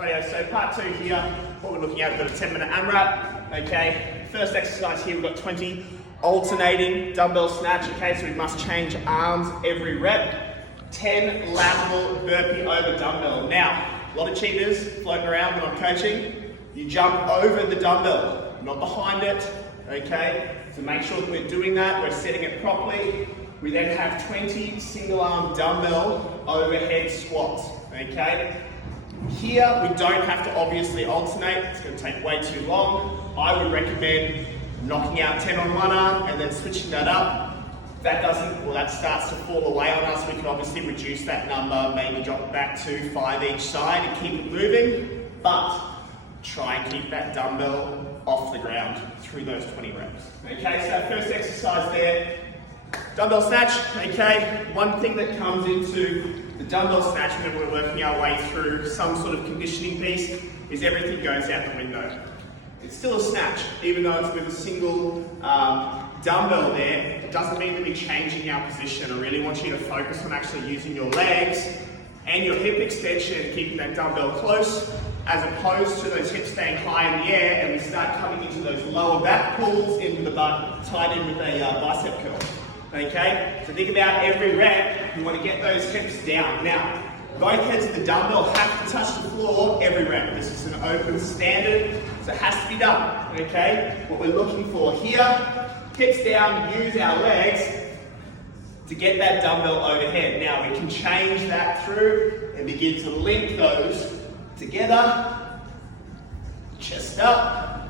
Rightio, so part 2 here, what we're looking at, we've got a 10-minute AMRAP, okay? First exercise here, we've got 20 alternating dumbbell snatch, okay? So we must change arms every rep. 10 lateral burpee over dumbbell. Now, a lot of cheaters floating around when I'm coaching. You jump over the dumbbell, not behind it, okay? So make sure that we're doing that, we're setting it properly. We then have 20 single arm dumbbell overhead squats, okay? Here, we don't have to obviously alternate, it's going to take way too long. I would recommend knocking out 10 on one arm and then switching that up. If that doesn't, well, that starts to fall away on us, we can obviously reduce that number, maybe drop it back to 5 each side and keep it moving, but try and keep that dumbbell off the ground through those 20 reps. Okay, so first exercise there, dumbbell snatch, okay? One thing that comes into the dumbbell snatch whenever we're working our way through some sort of conditioning piece is everything goes out the window. It's still a snatch, even though it's with a single dumbbell there, it doesn't mean that we're changing our position. I really want you to focus on actually using your legs and your hip extension and keeping that dumbbell close, as opposed to those hips staying high in the air and we start coming into those lower back pulls into the butt, tied in with a bicep curl. Okay, so think about every rep, you want to get those hips down. Now, both heads of the dumbbell have to touch the floor every rep. This is an open standard, so it has to be done. Okay, what we're looking for here, hips down, use our legs to get that dumbbell overhead. Now we can change that through and begin to link those together, chest up,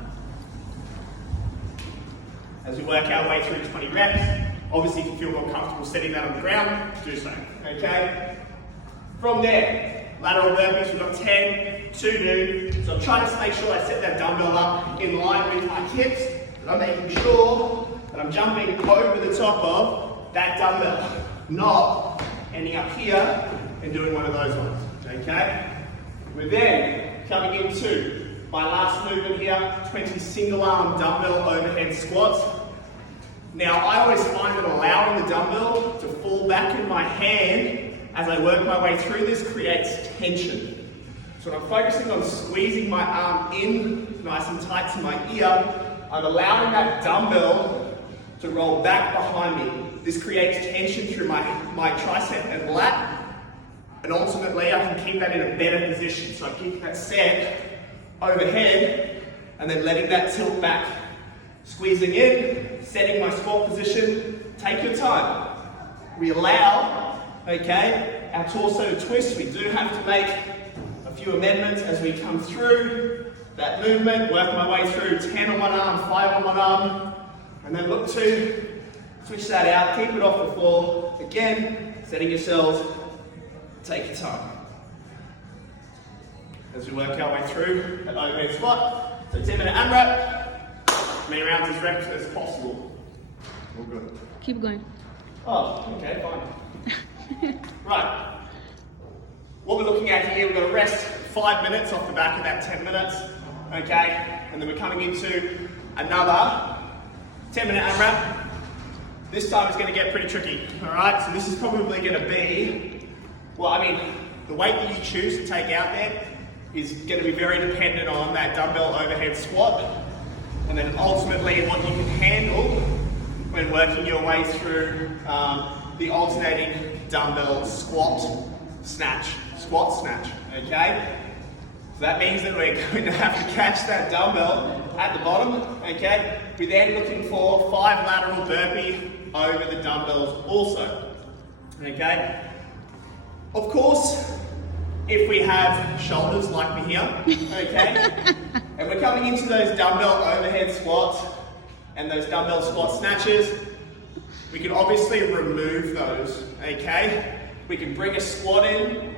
as we work our way through 20 reps. Obviously, if you feel more comfortable setting that on the ground, do so, okay? From there, lateral burpees, we've got 10 to do. So I'm trying to make sure I set that dumbbell up in line with my hips, but I'm making sure that I'm jumping over the top of that dumbbell, not ending up here and doing one of those ones, okay? We're then coming into my last movement here, 20 single arm dumbbell overhead squats. Now, I always find that allowing the dumbbell to fall back in my hand as I work my way through this creates tension. So when I'm focusing on squeezing my arm in nice and tight to my ear, I'm allowing that dumbbell to roll back behind me. This creates tension through my tricep and lat, and ultimately I can keep that in a better position. So I keep that set overhead and then letting that tilt back. Squeezing in, setting my squat position, take your time. We allow, okay, our torso to twist. We do have to make a few amendments as we come through that movement, work my way through 10 on one arm, 5 on one arm, and then look to switch that out, keep it off the floor. Again, setting yourselves, take your time. As we work our way through that overhead squat, so 10-minute AMRAP. As many rounds as reps as possible. All good. Keep going. Oh, okay, fine. Right. What we're looking at here, we've got to rest 5 minutes off the back of that 10 minutes. Okay, and then we're coming into another 10-minute AMRAP. This time it's going to get pretty tricky. Alright, so this is probably going to be, well, I mean, the weight that you choose to take out there is going to be very dependent on that dumbbell overhead squat. And then ultimately what you can handle when working your way through the alternating dumbbell squat snatch, okay? So that means that we're going to have to catch that dumbbell at the bottom, okay? We're then looking for 5 lateral burpee over the dumbbells also, okay? Of course, if we have shoulders like me here, okay? And we're coming into those dumbbell overhead squats and those dumbbell squat snatches, we can obviously remove those, okay? We can bring a squat in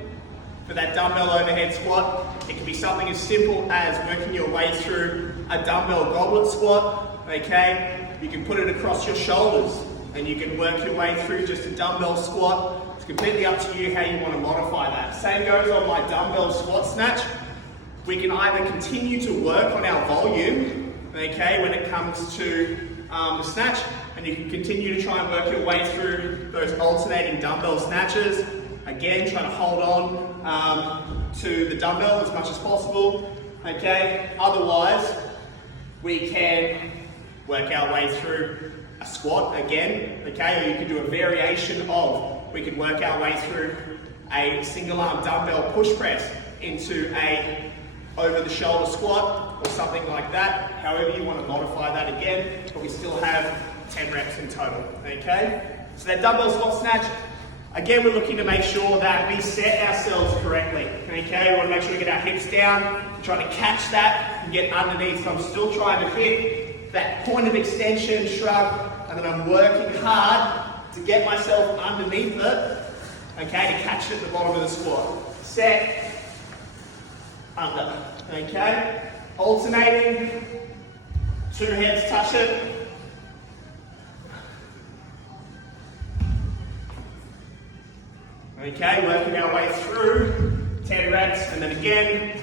for that dumbbell overhead squat. It can be something as simple as working your way through a dumbbell goblet squat, okay? You can put it across your shoulders and you can work your way through just a dumbbell squat. It's completely up to you how you want to modify that. Same goes on my dumbbell squat snatch. We can either continue to work on our volume, okay, when it comes to the snatch, and you can continue to try and work your way through those alternating dumbbell snatches. Again, trying to hold on to the dumbbell as much as possible. Okay, otherwise we can work our way through a squat again, okay, or you can do a variation of, we could work our way through a single arm dumbbell push press into a over the shoulder squat or something like that, however you want to modify that again, but we still have 10 reps in total, okay? So that dumbbell squat snatch, again, we're looking to make sure that we set ourselves correctly, okay? We want to make sure we get our hips down, trying to catch that and get underneath. So I'm still trying to hit that point of extension, shrug, and then I'm working hard to get myself underneath it, okay, to catch it at the bottom of the squat. Set, under, okay? Alternating, two hands touch it. Okay, working our way through 10 reps, and then again,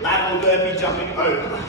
lateral burpee jumping over.